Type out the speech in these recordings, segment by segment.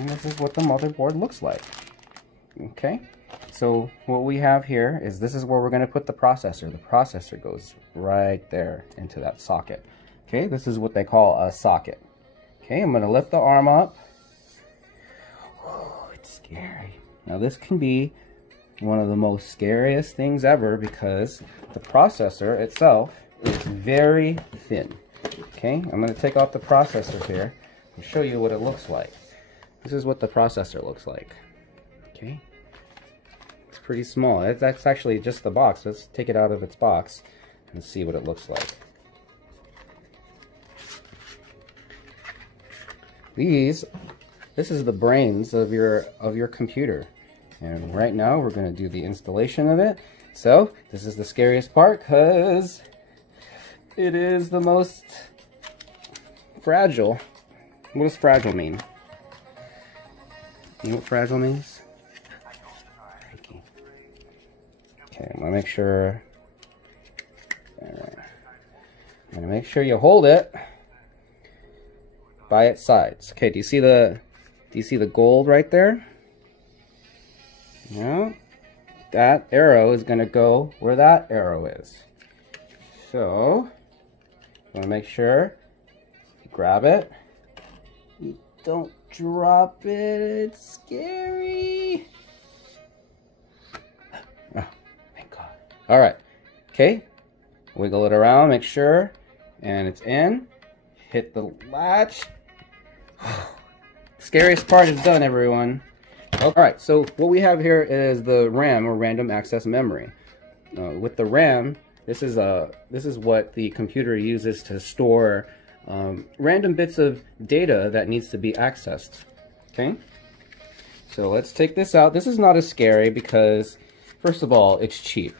And this is what the motherboard looks like. Okay, so what we have here is this is where we're going to put the processor. The processor goes right there into that socket. Okay, this is what they call a socket. Okay, I'm going to lift the arm up. Oh, it's scary. Now this can be one of the most scariest things ever because the processor itself is very thin. Okay, I'm going to take off the processor here and show you what it looks like. This is what the processor looks like. Okay, it's pretty small. That's actually just the box. Let's take it out of its box and see what it looks like. This is the brains of your computer. And right now we're going to do the installation of it. So this is the scariest part because it is the most fragile. What does fragile mean? You know what fragile means? Okay, I'm gonna make sure. Alright. I'm gonna make sure you hold it by its sides. Okay, do you see the gold right there? Yeah. That arrow is gonna go where that arrow is. So I wanna make sure you grab it. You don't drop it, it's scary. Oh, thank God. Alright, okay, wiggle it around, make sure, and it's in. Hit the latch. Scariest part is done, everyone. Alright, so what we have here is the RAM, or random access memory. With the RAM, this is what the computer uses to store random bits of data that needs to be accessed. Okay, so let's take this out. This is not as scary because, first of all, it's cheap.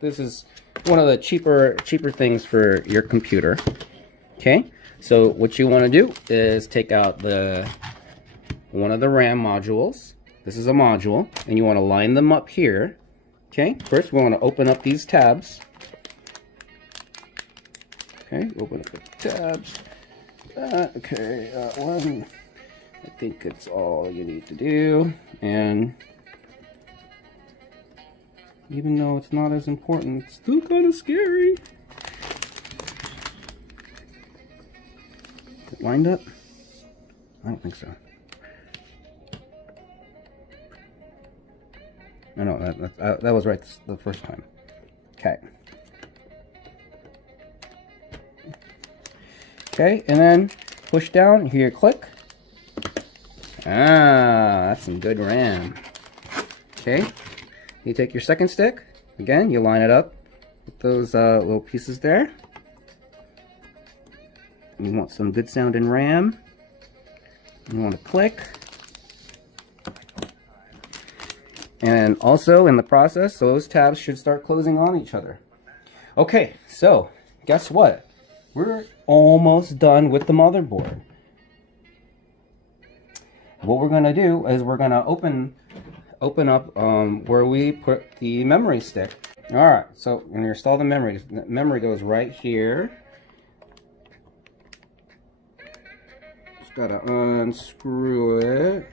This is one of the cheaper things for your computer. Okay, so what you want to do is take out one of the RAM modules. This is a module, and you want to line them up here. Okay, first we want to open up these tabs. Okay, open up the tabs. Okay, that one. I think it's all you need to do. And even though it's not as important, it's still kind of scary. Is it lined up? I don't think so. No, that was right the first time. Okay. Okay, and then push down, you hear a click. Ah, that's some good RAM. Okay, you take your second stick. Again, you line it up with those little pieces there. You want some good sounding RAM. You want to click. And also in the process, those tabs should start closing on each other. Okay, so guess what? We're almost done with the motherboard. What we're going to do is we're going to open up where we put the memory stick. Alright, so when you install the memory goes right here. Just got to unscrew it.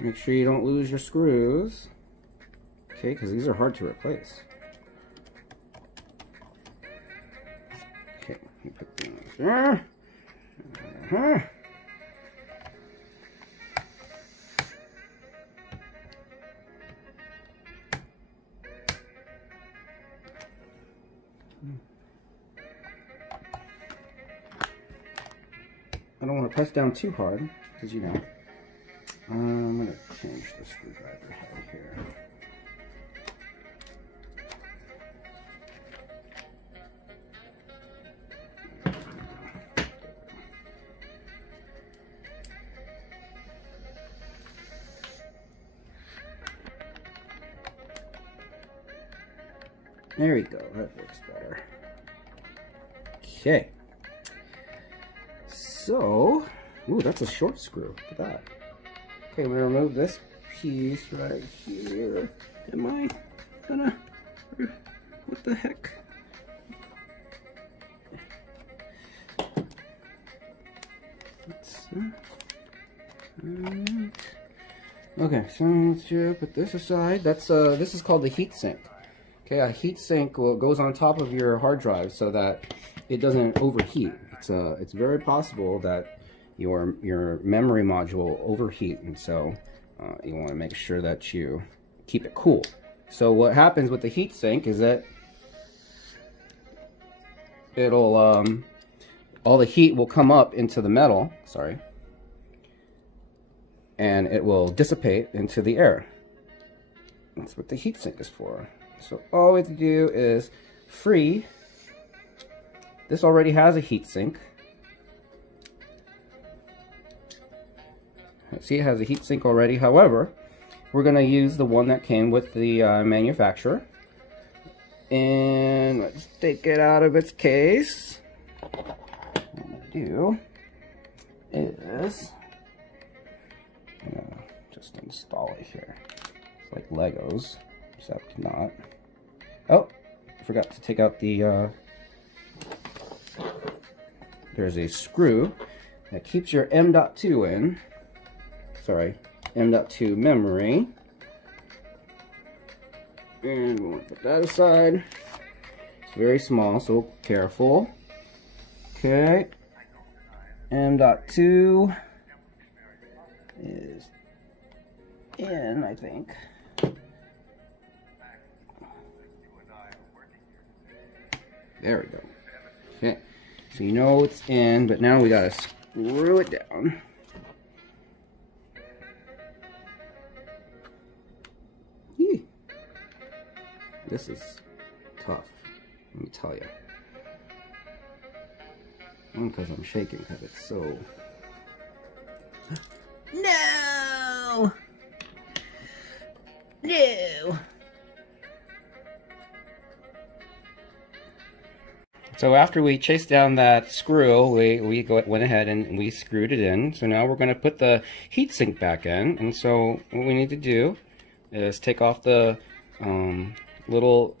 Make sure you don't lose your screws. Okay, because these are hard to replace. Okay, you put these there. I don't want to press down too hard, because you know. I'm going to change the screwdriver head here. There we go, that works better. Okay. So, ooh, that's a short screw. Look at that. Okay, we remove this piece right here. Am I gonna... What the heck? Okay, so let's put this aside. That's this is called the heat sink. Okay, a heat sink goes on top of your hard drive so that it doesn't overheat. It's very possible that your memory module will overheat, and so you want to make sure that you keep it cool. So what happens with the heat sink is that it'll all the heat will come up into the metal. Sorry. And it will dissipate into the air. That's what the heatsink is for. So all we have to do is free. This already has a heatsink. See, it has a heatsink already. However, we're going to use the one that came with the manufacturer. And let's take it out of its case. What I'm going to do is just install it here. It's like Legos, except not. Oh, I forgot to take out the, there's a screw that keeps your M.2 in. Sorry, M.2 memory. And we'll put that aside. It's very small, so careful. Okay. M.2 is in, I think. There we go. Okay, so you know it's in, but now we gotta screw it down. Yee. This is tough, let me tell you. One, because I'm shaking, because it's so... No! No! So after we chased down that screw, we went ahead and we screwed it in. So now we're going to put the heatsink back in. And so what we need to do is take off the little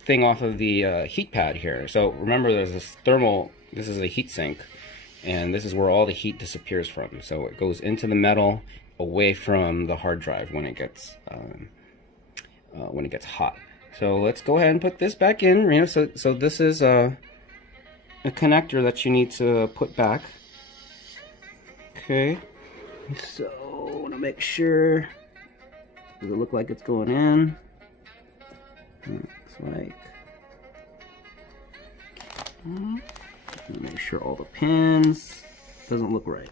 thing off of the heat pad here. So remember, there's this thermal, this is a heatsink, and this is where all the heat disappears from. So it goes into the metal, away from the hard drive when it gets hot. So let's go ahead and put this back in. You know, so this is a connector that you need to put back. Okay. So I want to make sure. Does it look like it's going in? Looks like. Make sure all the pins. Doesn't look right.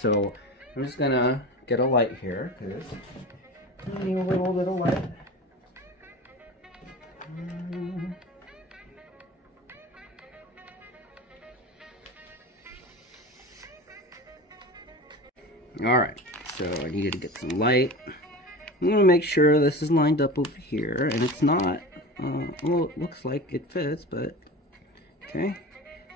So I'm just gonna get a light here because I need a little bit of light. Alright, so I needed to get some light. I'm gonna make sure this is lined up over here, and it's not. Well, it looks like it fits, but okay.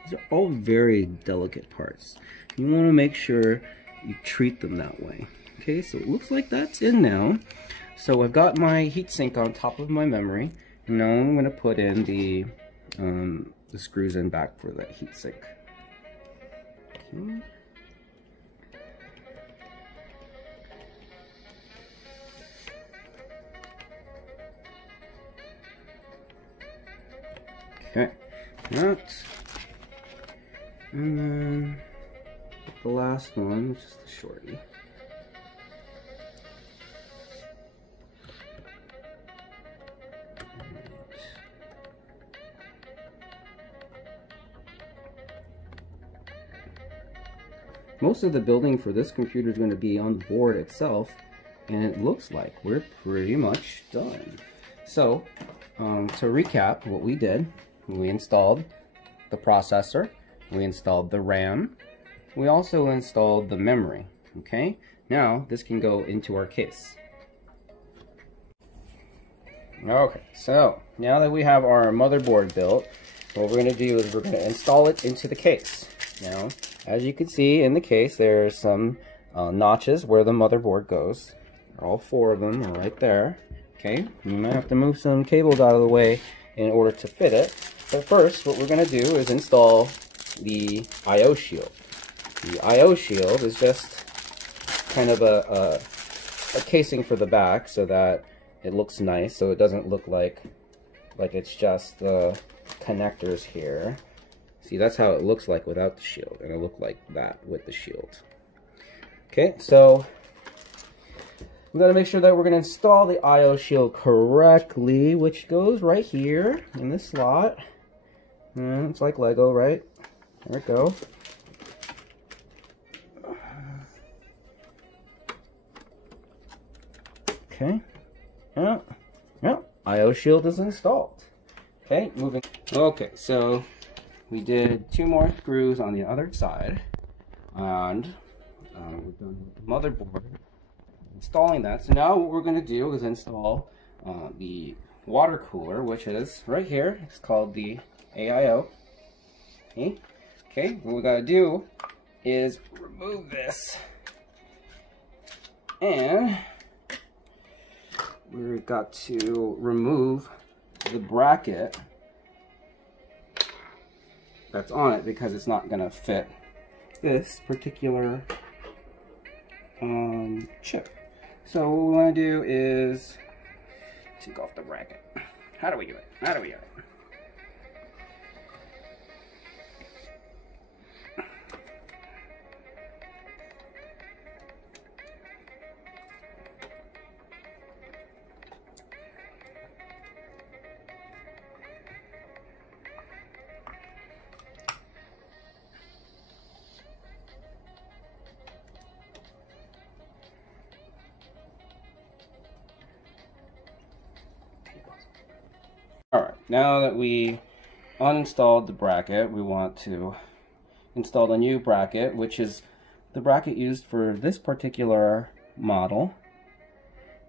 These are all very delicate parts. You want to make sure you treat them that way. Okay, so it looks like that's in now. So I've got my heatsink on top of my memory. And now I'm going to put in the screws in back for that heatsink. Okay. Okay, that, and then the last one, which is the shorty. Most of the building for this computer is going to be on the board itself, and it looks like we're pretty much done. So, to recap what we did, we installed the processor, we installed the RAM, we also installed the memory. Okay, now this can go into our case. Okay, so now that we have our motherboard built, what we're going to do is we're going to install it into the case. Now, as you can see in the case, there's some notches where the motherboard goes. All four of them are right there. Okay, you might have to move some cables out of the way in order to fit it. But first, what we're going to do is install the I/O shield. The I/O shield is just kind of a casing for the back so that it looks nice, so it doesn't look like it's just the connectors here. See, that's how it looks like without the shield, and it looked like that with the shield. Okay, so we gotta make sure that we're gonna install the I/O shield correctly, which goes right here in this slot. And it's like Lego, right? There we go. Okay. Yeah. I/O shield is installed. Okay, moving. Okay, so we did 2 more screws on the other side, and we're done with the motherboard. Installing that. So now what we're going to do is install the water cooler, which is right here. It's called the AIO. Okay, what we got to do is remove this, and we've got to remove the bracket that's on it because it's not going to fit this particular chip. So what we want to do is take off the bracket. How do we do it? Alright, now that we uninstalled the bracket, we want to install the new bracket, which is the bracket used for this particular model.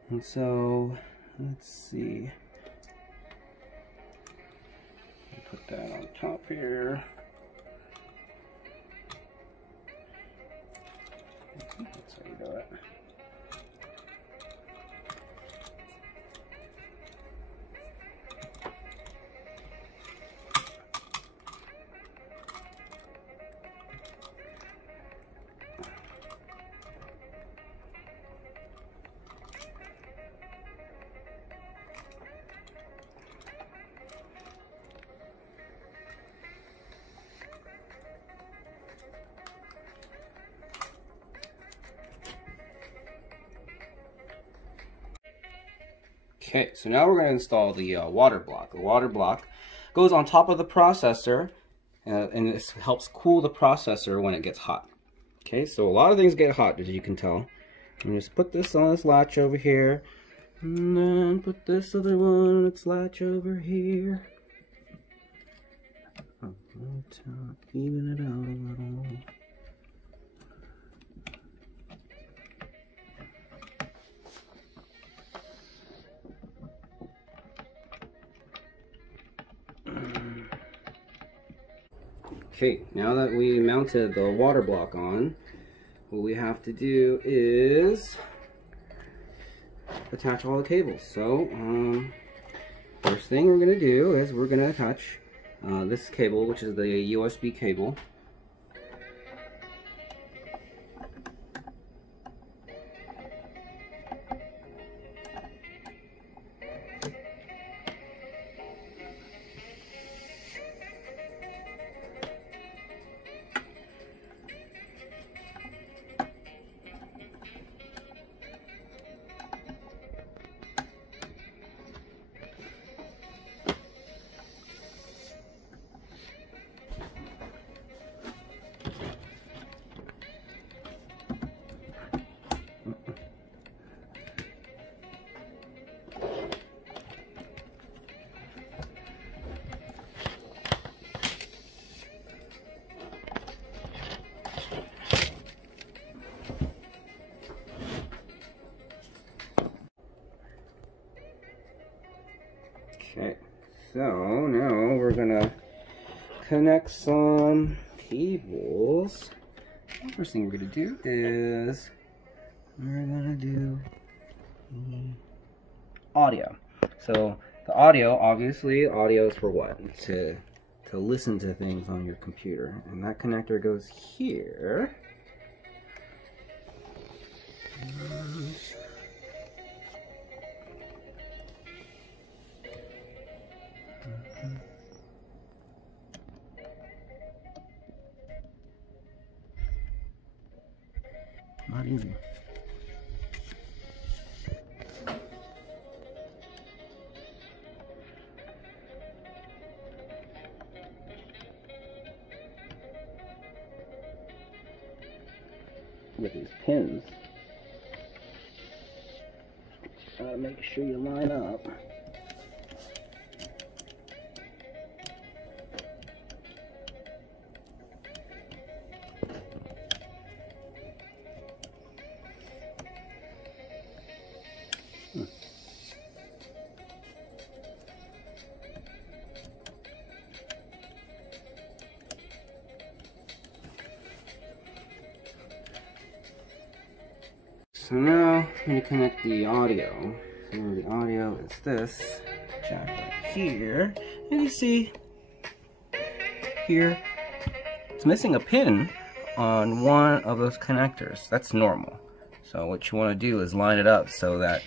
And so, let's see. Put that on top here. That's how you do it. Okay, so now we're going to install the water block. The water block goes on top of the processor, and this helps cool the processor when it gets hot. Okay, so a lot of things get hot, as you can tell. And just put this on this latch over here, and then put this other one on its latch over here. Even it out a little. Okay, now that we mounted the water block on, what we have to do is attach all the cables. So, first thing we're going to do is we're going to attach this cable, which is the USB cable. Okay, so now we're gonna connect some cables. The first thing we're gonna do is we're gonna do audio. So the audio, obviously, audio is for what? To to listen to things on your computer. And that connector goes here. Not easy. With these pins, make sure you line up. So now I'm going to connect the audio. So the audio is this jack right here. And you see here, it's missing a pin on one of those connectors. That's normal. So what you want to do is line it up so that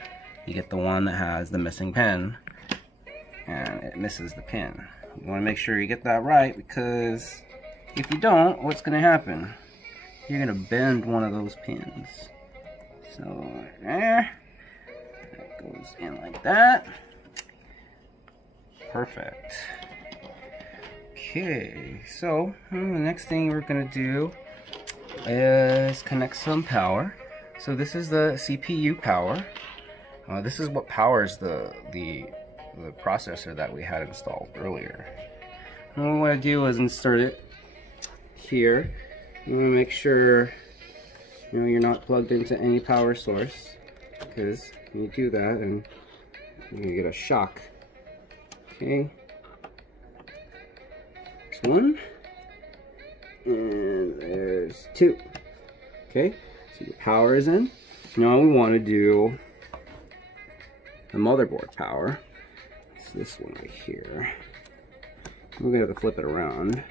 you get the one that has the missing pin and it misses the pin. You want to make sure you get that right, because if you don't, what's going to happen? You're going to bend one of those pins. So right there, that goes in like that. Perfect. Okay, so the next thing we're gonna do is connect some power. So this is the CPU power. This is what powers the processor that we had installed earlier. And what we want to do is insert it here. You want to make sure you're not plugged into any power source, because you do that and you're gonna get a shock. Okay, there's one, and there's two. Okay, so your power is in. Now we want to do the motherboard power. It's this one right here. We're gonna have to flip it around.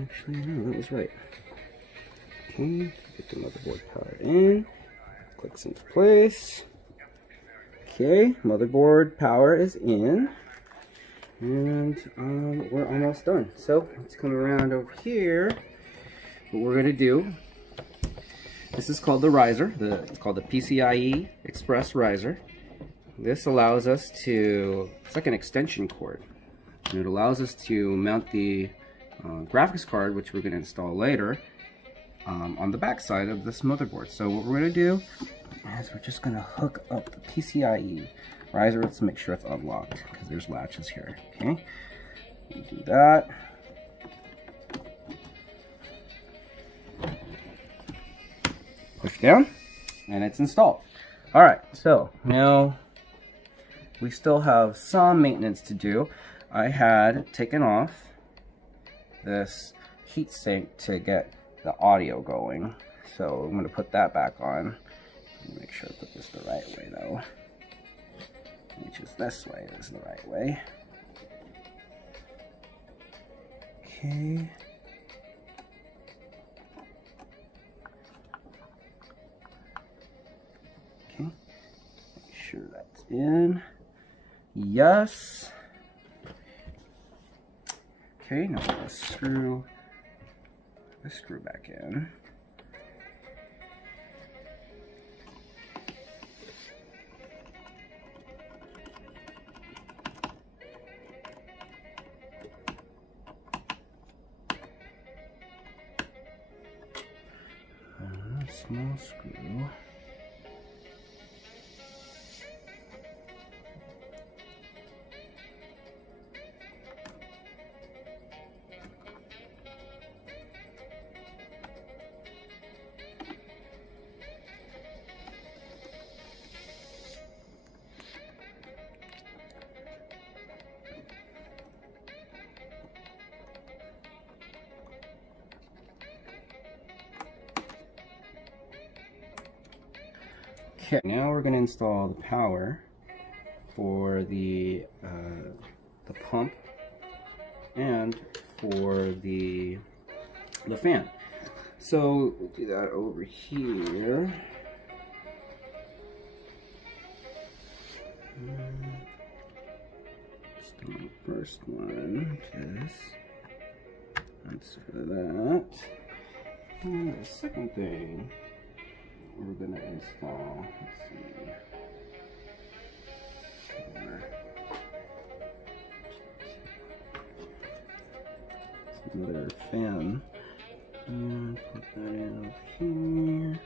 Actually, no, that was right. Okay, get the motherboard powered in. Clicks into place. Okay, motherboard power is in. And we're almost done. So let's come around over here. What we're going to do, this is called the riser. It's called the PCIe Express riser. This allows us to, it's like an extension cord. And it allows us to mount the graphics card, which we're going to install later, on the back side of this motherboard. So what we're going to do is we're just going to hook up the PCIe riser. Let's make sure it's unlocked, because there's latches here. Okay, do that. Push down, and it's installed. Alright, so now we still have some maintenance to do. I had taken off this heatsink to get the audio going, so I'm going to put that back on. Make sure I put this the right way though, which is this way. This is the right way. Okay. Okay. Make sure that's in. Yes. Okay, now let's screw this screw back in. Small screw. Okay, now we're going to install the power for the pump and for the fan. So we'll do that over here. Start the first one, that's for that. And the second thing we're gonna install, let's see. Another fan. And put that in over here.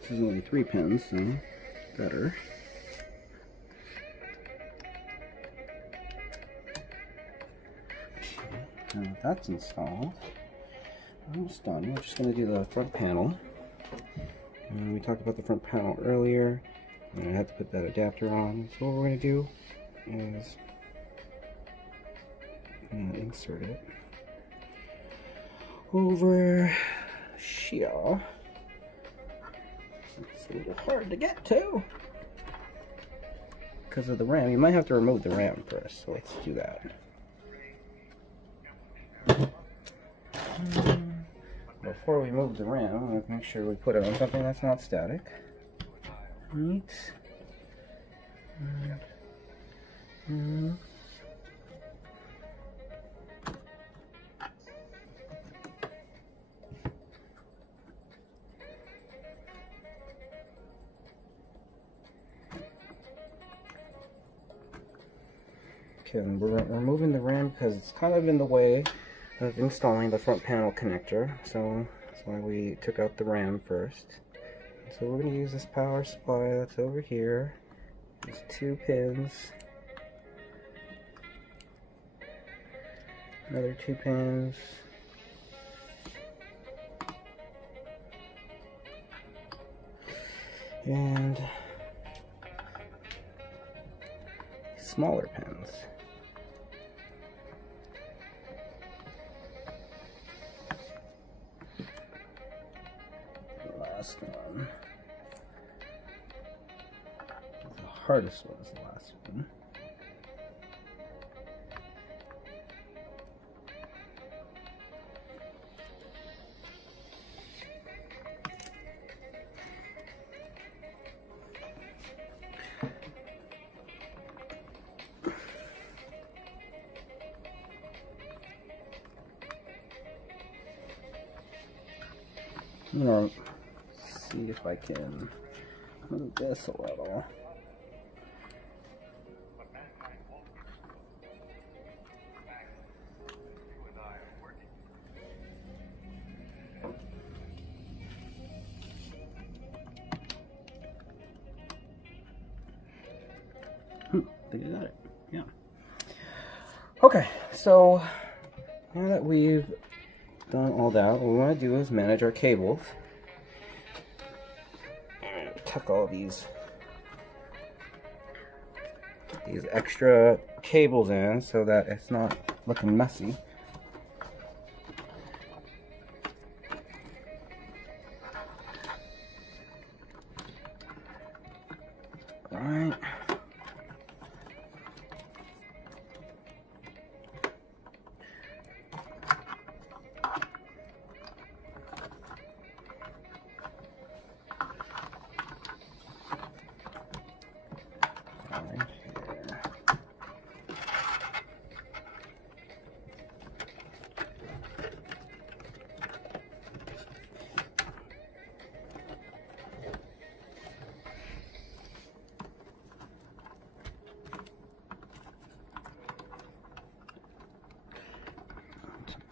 This is only 3 pins, so better. Okay, now that's installed, almost done. We're just going to do the front panel. And we talked about the front panel earlier, and I had to put that adapter on. So what we're going to do is insert it over here. It's a little hard to get to because of the RAM. You might have to remove the RAM first, so let's do that. Before we move the RAM, I'm going to make sure we put it on something that's not static. Right. Okay, and we're removing the RAM because it's kind of in the way of installing the front panel connector, so that's why we took out the RAM first. So we're going to use this power supply that's over here. There's 2 pins, another 2 pins, and smaller pins. Last one. The hardest one is the last one. I'm gonna see if I can move this a little. I think I got it. Yeah. Okay, so now that we've done all that, what we want to do is manage our cables. Tuck all these extra cables in so that it's not looking messy. All right.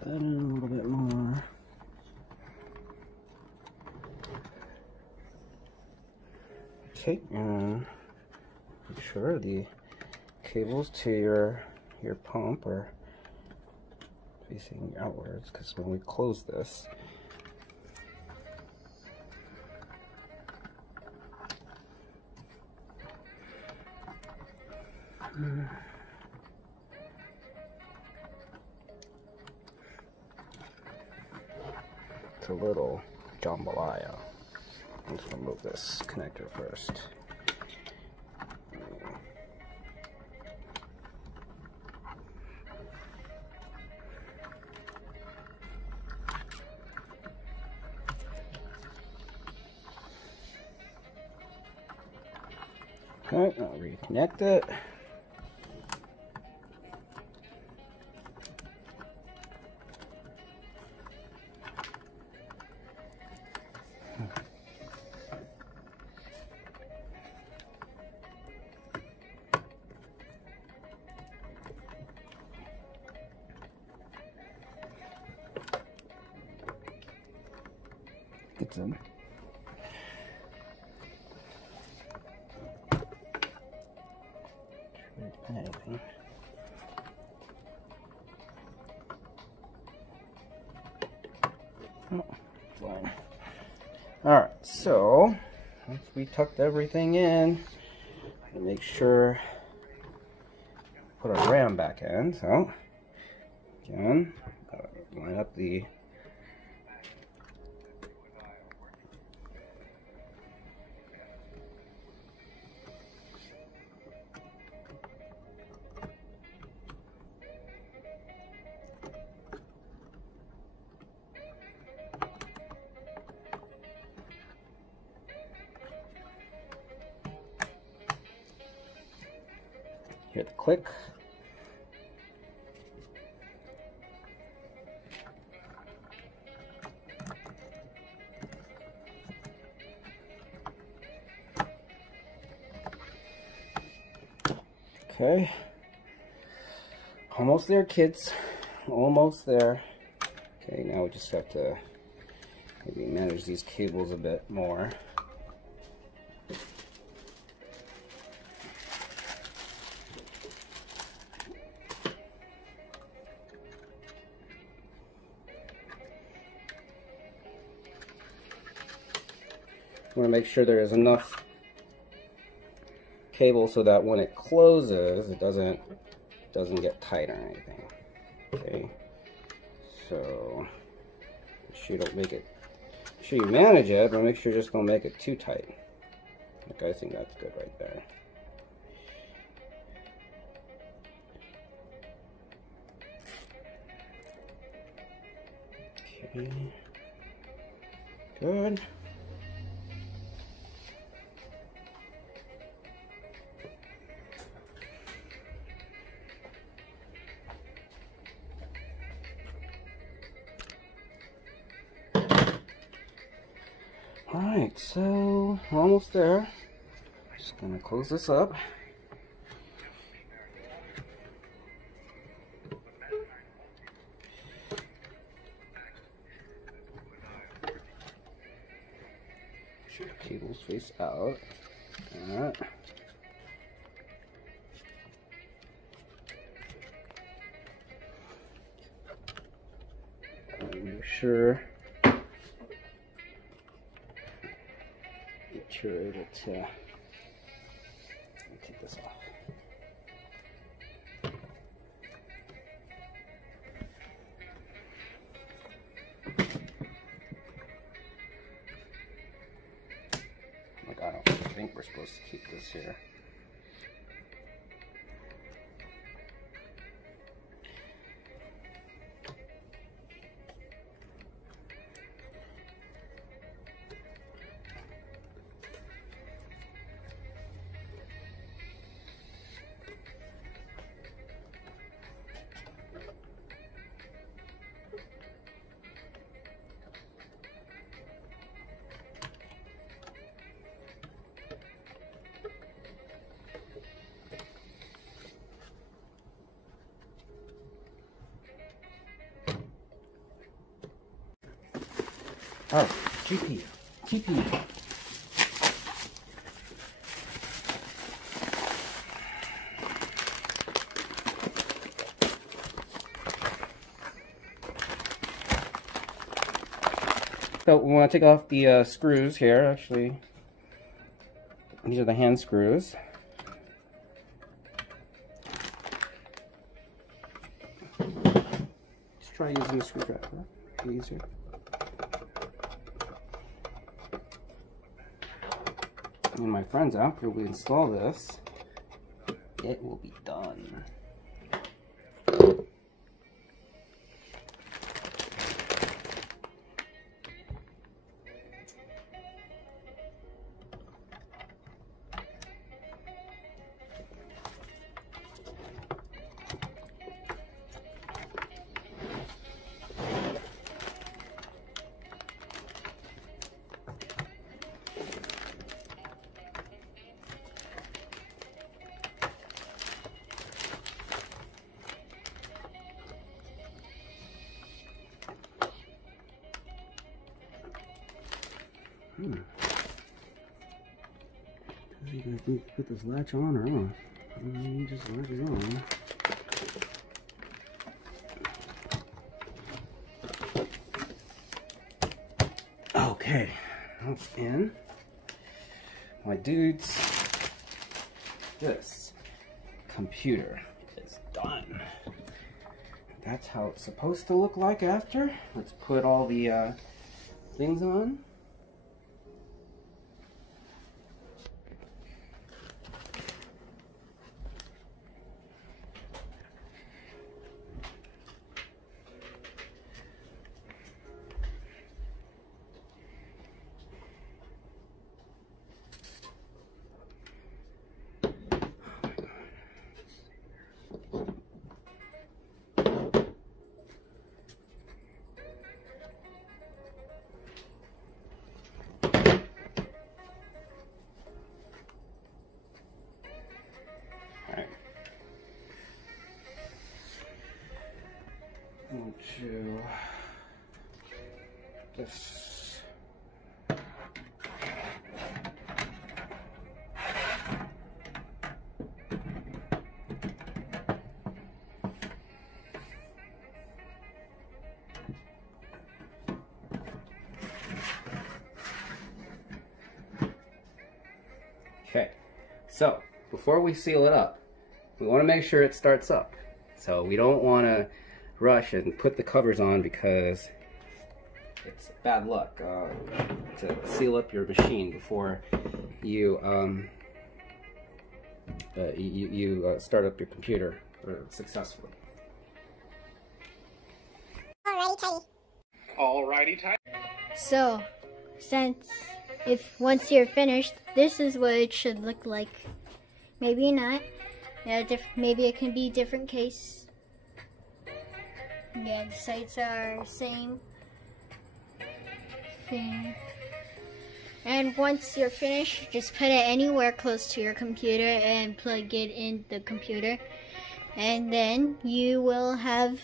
That in a little bit more. Okay, and make sure the cables to your pump are facing outwards, because when we close this, it's a little jambalaya. Let's remove this connector first. Okay, I'll reconnect it. Get some. Anything. Oh, fine. Alright, so once we tucked everything in, make sure put our RAM back in. So again, line up the hear the click. Okay, almost there, kids. Almost there. Okay, now we just have to maybe manage these cables a bit more. I want to make sure there is enough cable so that when it closes, it doesn't get tight or anything. Okay, so make sure you don't make it. Make sure you manage it, but make sure you just don't make it too tight. Okay, I think that's good right there. Okay, good. Alright, so we're almost there. Just gonna close this up. Sure, cables face out. Like that. Make sure you're able to take this off. Like, I don't think we're supposed to keep this here. Oh, GPU. So we want to take off the screws here. Actually, these are the hand screws. Just try using the screwdriver. Easier. And my friends, after we install this, it will be done. You guys need to put this latch on or off. You just latch it on. Okay, that's in. My dudes, this computer is done. That's how it's supposed to look like after. Let's put all the things on. To this. Okay, so before we seal it up, we want to make sure it starts up. So we don't want to rush and put the covers on because it's bad luck to seal up your machine before you start up your computer successfully. Alrighty, tight. So, once you're finished, this is what it should look like. Maybe not. Yeah, maybe it can be a different case. Yeah, the sides are same. And once you're finished, just put it anywhere close to your computer and plug it in the computer. And then you will have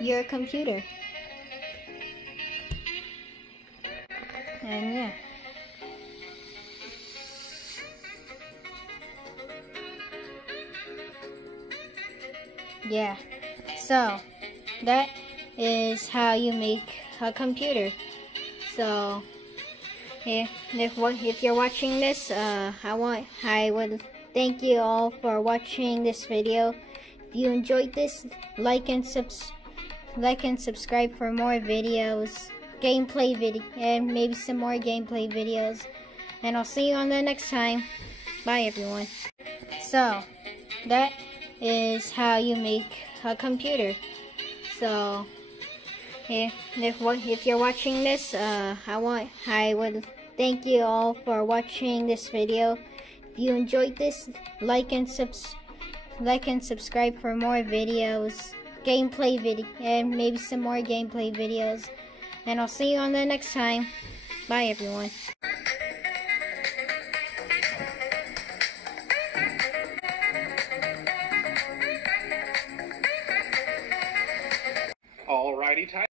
your computer. And yeah. Yeah. So that is how you make a computer. So if you're watching this, I would thank you all for watching this video. If you enjoyed this, like and subscribe for more videos, and maybe some more gameplay videos. And I'll see you on the next time. Bye everyone. So that is how you make a computer. So if you're watching this, I would thank you all for watching this video. If you enjoyed this, like and subscribe for more videos, and maybe some more gameplay videos. And I'll see you on the next time. Bye everyone. Alrighty, tight.